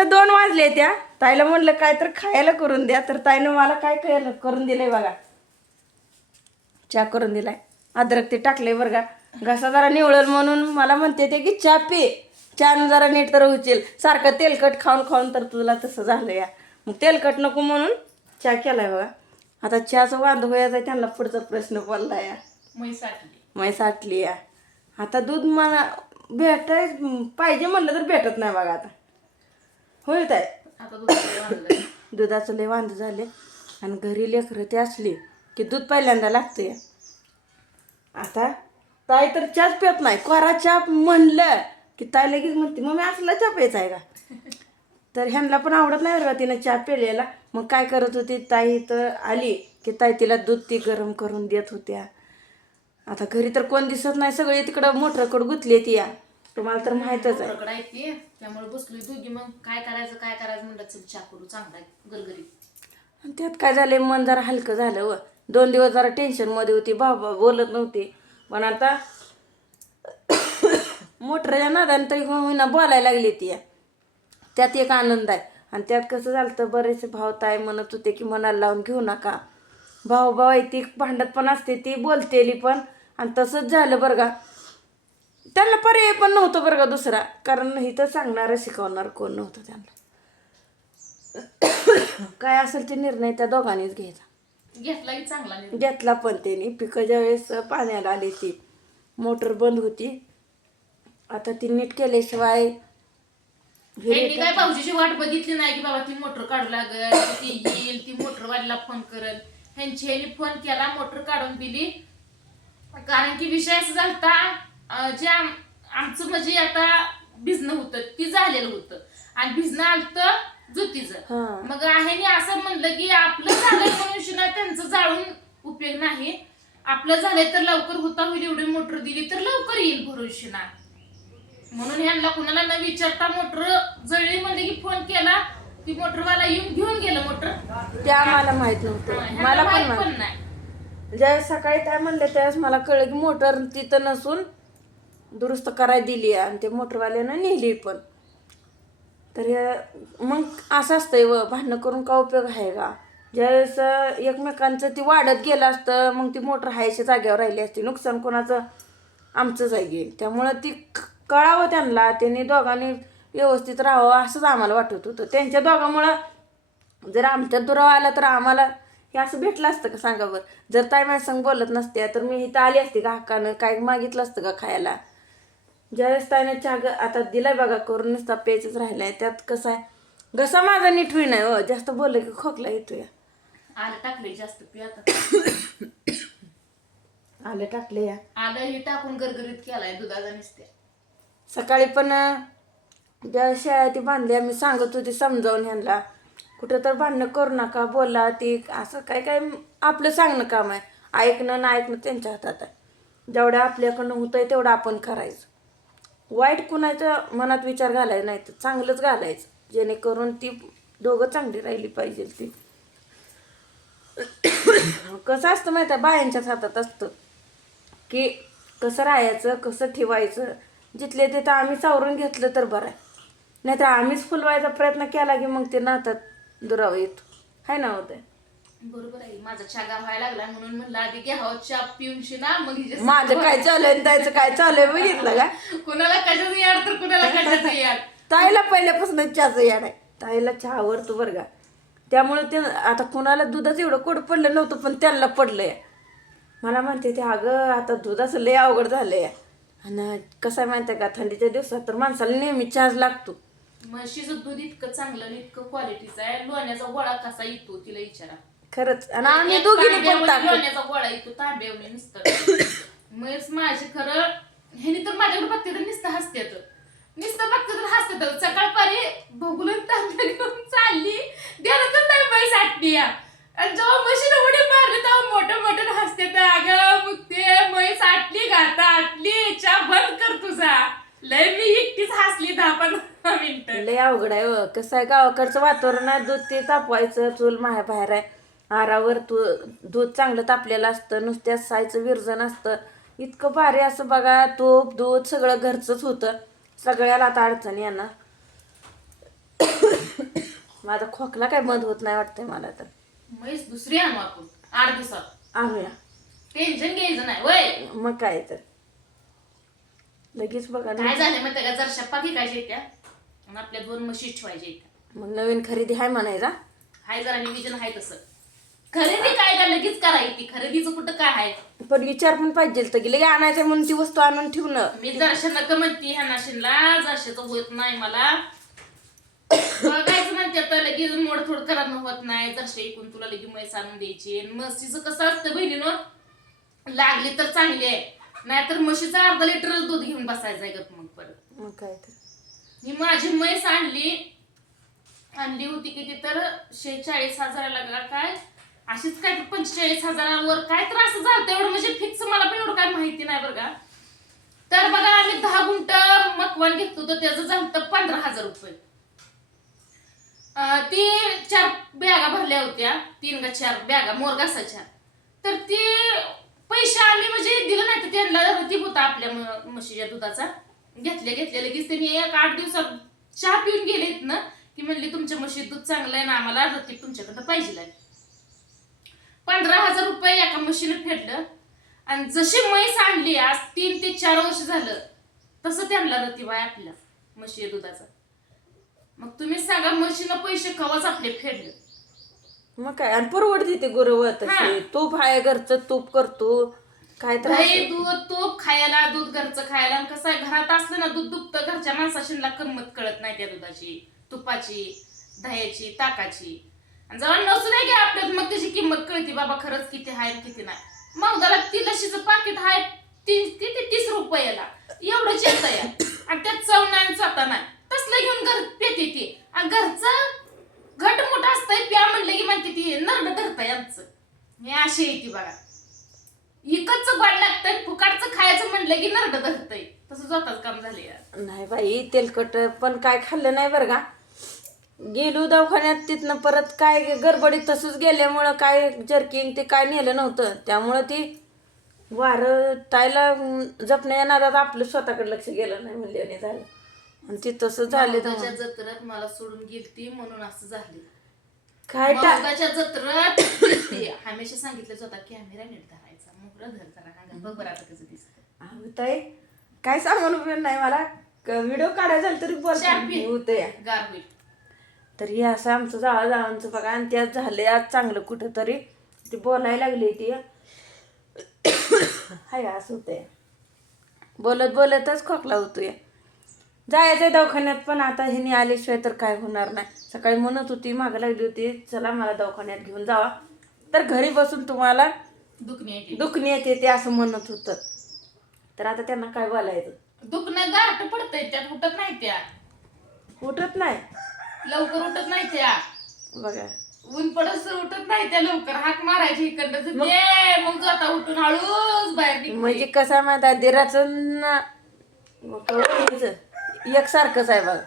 नुसत्या 2 वाजले त्या. ताईला म्हणलं काय तर खायला करून द्या, तर ताईनं मला काय खायला करून दिलंय बघा. चहा करून दिलाय, अद्रक ते टाकले बरं का. घसा जरा निवळल म्हणून मला म्हणते ते की चहा पे, चहानं जरा नीट तर होईल. सारखं तेलकट खाऊन खाऊन तर तुला तसं झालं या. मग तेलकट नको म्हणून चहा केलाय बघा. आता चहाचं वांद व्हायचं त्यांना पुढचा प्रश्न पडला या. मै साठली या. आता दूध मला भेटाय पाहिजे म्हणलं तर भेटत नाही बघा आता. होय ताई, दुधाचं लय वांद झाले. आणि घरी लेकरं ते असली की दूध पहिल्यांदा लागतं या. आता ताई तर चहाच पित नाही. कोरा चहा म्हणलं की ताई लगेच म्हणते मग मी असला चहा प्यायचा आहे का. तर ह्यांना पण आवडत नाही बरं तिनं चहा पिलेला. मग काय करत होती ताई तर आली की ताई तिला दूध ती गरम करून देत होत्या. आता घरी तर कोण दिसत नाही, सगळे तिकडं मोटरकडं गुंतली ती या. तुम्हाला तर माहीतच आहे. त्यामुळे बसलोय दोघी. मग काय करायचं म्हणलं, चल चहा करू चांगला गरगरीत. आणि त्यात काय झालंय, मन जरा हलकं झालं व. 2 दिवस जरा टेन्शनमध्ये होती, बाबा बोलत नव्हती. पण आता मोटरच्या नादाने तरी होईना बोलायला लागली ती या. त्यात एक आनंद आहे. आणि त्यात कसं झालं तर बरेचसे भाव ताई म्हणत होते की मनाला लावून घेऊ नका. भाऊ आहे ती भांडत पण असते, ती बोलतेली पण. आणि तसंच झालं बरं का. त्यांना पर्याय पण नव्हतं बरं का दुसरा, कारण इथं सांगणारं शिकवणार कोण नव्हतं त्यांना. काय असेल ते निर्णय त्या दोघांनीच घ्यायचा. घेतला की चांगला घेतला पण त्यांनी. पिकं ज्यावेळेस पाण्याला आली ती मोटर बंद होती. आता ती नीट केल्याशिवाय काय भाऊजीची वाट बघितली नाही की बाबा ती मोटर काढू लागल, ती येईल, ती मोटरवालीला फोन करल. ह्यांनी फोन केला, मोटर काढून दिली. कारण की विषय असं झालता, जे आमचं म्हणजे आता भिजणं होतं ती झालेलं होतं आणि भिजणं आलतं ज्योतीचं. मग ह्याने असं म्हणलं की आपलं झालंय म्हणून त्यांचं जाळून उपयोग नाही, आपलं झालंय तर लवकर होता होईल, एवढी मोटर दिली तर लवकर येईल भरोशिना. म्हणून ह्यांना कुणाला न विचारता मोटर जळली म्हणले की फोन केला. ती मोटरवाला येऊन घेऊन गेलं मोटर. ते आम्हाला माहित नव्हतं. मला पण नाही. ज्यावेळेस सकाळी काय म्हणले त्यावेळेस मला कळलं की मोटर तिथं नसून दुरुस्त करायला दिली आणि ते मोटरवाल्यानं नेली पण. तर मग असं असतंय व, भांडणं करून का उपयोग आहे का. ज्यावेळेस एकमेकांचं ती वाढत गेलं असतं मग ती मोटर हायच्या जागेवर राहिली असती. नुकसान कोणाचं आमचंच आहे. त्यामुळं ती कळावं त्यांना, त्यांनी दोघांनी व्यवस्थित राहावं असंच आम्हाला वाटत होतं. त्यांच्या दोघांमुळं जर आमच्यात दुरावा आला तर आम्हाला हे असं भेटलं असतं का सांगा बरं. जर ताई माझ्या संग बोलत नसत्या तर मी इथं आली असते का हक्कानं, काय मागितलं असतं का खायला. ज्यावेळेस ताईनं चहा आता दिलाय बघा करून, नुसता प्यायचंच राहिलाय. त्यात कसं आहे, घसा माझा नीट होई नाही हो, जास्त बोललं की खोकला येतोय. आलं टाकले जास्त पी आता. आलं टाकले या. आलं हे टाकून गरगरीत केलाय दुधाचा नुसत्या. सकाळी पण ज्या शेळ्या ती बांधली आम्ही सांगत होती समजावून ह्यांना, कुठं तर भांडणं करू नका, बोला ती असं काय काय आपलं सांगणं काम आहे. ऐकणं ना ऐकणं त्यांच्या हातात आहे. जेवढं आपल्याकडनं होतंय तेवढं आपण करायचं. वाईट कुणाच्या मनात विचार घालायचा नाही, तर चांगलंच घालायचं, जेणेकरून ती दोघं चांगली राहिली पाहिजे. ती कसं असतं माहिती आहे, बायांच्याच हातात असतं की कसं राहायचं, कसं ठेवायचं. जिथले तिथं आम्ही सावरून घेतलं तर बरं आहे, नाहीतर आम्हीच फुलवायचा प्रयत्न केला की मग ते नातात दुरावा येतो. हाय ना होतंय. बरोबर आहे. माझा चहा व्हायला लागला म्हणून म्हणलं आधी घ्यावं चहा पिऊन शिना मग माझं काय चालू त्याचं काय चालू आहे बघितलं का. कुणाला कशाचं याड तर कुणाला कशाचं याड. ताईला पहिल्यापासूनच चहाचं याड आहे. ताईला चहा आवडतो बरं का. त्यामुळे ते आता कुणाला दुधाचं एवढं कोड पडलं नव्हतं पण त्यांना पडलंय. मला म्हणते ते अगं आता दुधाचं लय अवघड झालंय. आणि कसं आहे माहिती आहे का, थंडीच्या दिवसात तर माणसाला नेहमी चहाच लागतो. म्हशीचं दूध इतकं चांगलं आणि इतकं क्वालिटीचं आहे. लोण्याचा गोळा कसा येतो तिला विचारा. खरंच. आणि आम्ही दोघींनी पण टाकतो लोण्याचा गोळा येतो तांब्यावने नुसतं. मग माझे खरं ह्यानी तर माझ्याकडे बघते तर नुसतं हसत्यात, नुसतं बघते तर हसतात. सकाळपारी भोगून तांब्या घेऊन चालली देण्यातच नाही म्हैस आटली या. आणि जेव्हा म्हशीनं उडी मारली तेव्हा मोठं मोठं हसतात. अगं मग ते म्हैस आटली गाता आटली, चहा बंद कर तुझा. लय मी एकटीच हसली 10-15 मिनिटं. लय अवघड आहे व. कसं आहे गावाकडचं वातावरण आहे, दूध ते तापवायचं, चूल बाहेर आहे आरावर, दूध चांगलं तापलेलं असतं, नुसत्या सायचं विरजण असतं. इतकं भारी असं बघा, तूप दूध सगळं घरचंच होतं. सगळ्याला आता अडचणी यांना. माझा खोकला काय बंद होत नाही वाटतंय मला तर. म्हैस दुसरी आणू आपण 8 दिवसात. आणूया. टेन्शन घ्यायचं नाही वय. मग काय तर लगेच बघा ना. काय झालं मग त्याला जर शप्पा घ्यायच्या त्या आणि आपल्या 2 म्हशी ठेवायच्या. मग नवीन खरेदी हाय म्हणायचा. हाय जरा नियोजन आहे तसं. खरेदी काय का लगेच करायची, खरेदीचं कुठं काय आहे. पण विचार पण पाहिजे तर की लगे आणायचं म्हणून ती वस्तू आणून ठेवणं. मी दर्शन नका म्हणते ह्या नाशिनला जशाचं होत नाही मला बघायचं म्हणते तर लगेच मोडथोड करणं होत नाही. जरशे ऐकून तुला लगेच म्हैस आणून द्यायची. म्हशीचं कसं असतं बहिणीनं, लागली तर चांगली आहे, नाहीतर म्हशीचं अर्धा लिटर दूध घेऊन बसायचं आहे मग परत. मग काय तर मी माझी म्हैस आणली होती किती तर 46,000 का काय अशीच काय 45,000 काय तर असं झालं. एवढं म्हणजे फिक्स मला पण एवढं काय माहिती नाही बरं का. तर बघा आम्ही 10 गुंठ मकवान घेतो तर त्याचं झालं 15,000 रुपये. ती 4 बॅगा भरल्या होत्या, 3 का 4 बॅगा मोरगासाच्या. तर ते पैसे आम्ही म्हणजे दिलं नाही तर त्यांना रतीब होता आपल्या म्हशीच्या दुधाचा. घेतल्या लगेच त्यांनी 1-8 दिवसात चहा पिऊन गेलेत ना की म्हणली तुमच्या म्हशीत दूध चांगलं आहे ना, आम्हाला रतीब तुमच्याकडं पाहिजे. 15,000 रुपये एका म्हशीनं फेडलं. आणि जशी म्हैस आणली आज 3 ते 4 वर्ष झालं तसं त्यांना रतीब आहे आपल्या म्हशी दुधाचा. मग तुम्ही सांगा म्हशीनं पैसे कवाच आपले फेडले. मग काय. आणि परवडते ते गुरव तसे. तूप आहे घरचं तूप करतो काय तर दही दूध तूप खायला, दूध घरचं खायला. आणि कसं आहे घरात असलं ना दूध दुभतं, घरच्या माणसाशीला किंमत कळत नाही त्या दुधाची, तुपाची, दह्याची, ताकाची. आणि जेव्हा नसू द्या की आपल्यात मग त्याची किंमत कळते बाबा खरंच किती आहे किती नाही. मग जरा ती लशीचं पाकिट आहे 30 रुपयाला एवढंच येतं या. आणि त्यात चव नाही स्वतः नाही तसलं घेऊन घर पेते ती. आणि घरचं घट मोठं असतंय प्या म्हणलं की म्हणते ती नरड धरताय आमचं. हे अशी येते बघा. इकडचं गोड लागतंय, फुकाटचं खायचं म्हणलं की नरड धरतंय. तसं स्वतःच काम झाले यार. नाही बाई तेलकट पण काय खाल्लं नाही बरं का. गेलो दवाखान्यात तिथनं परत काय गडबडीत तसंच गेल्यामुळं काय जर्किंग ते काय नेलं नव्हतं. त्यामुळं ती वारं तायला जपण्या येणार आपलं स्वतःकडे लक्ष गेलं नाही म्हणले झालं. आणि ती तसं झालं. त्याच्या जत्रात मला सोडून गेलती म्हणून असं झाले. काय त्याच्या जत्रात हमेशा सांगितलं होता कॅमेरा नीट धरायचा, मोकळं धर जरा बघ बरं आता कसं दिसत. ताई काय सांगून उपयोग नाही मला. व्हिडिओ काढायचा झाला तरी बोलते गार होईल. तर हे असं आमचं जावांचं बघा. आणि त्यात झालंय आज चांगलं कुठं तरी ती बोलायला लागली ती हाय असं होतंय. बोलत बोलतच खोकला होतोय. जायचंय दवाखान्यात पण आता हिने आल्याशिवाय तर काय होणार नाही. सकाळी म्हणत होती मागं लागली होती चला मला दवाखान्यात घेऊन जावा, तर घरी बसून तुम्हाला दुखणी येते ते असं म्हणत होतं. तर आता त्यांना काय बोलायचं. दुखणं गारठ पडतंय त्यात उठत नाही त्या. उठत नाही लवकर उठत नाही त्या बघा. ऊन पडत उठत नाही त्या लवकर. हाक मारायची इकडं मग जाता उठून हळूच बाहेर निघते. म्हणजे कसं आहे माहिती आहे दिराचं एकसारखंच आहे बघा.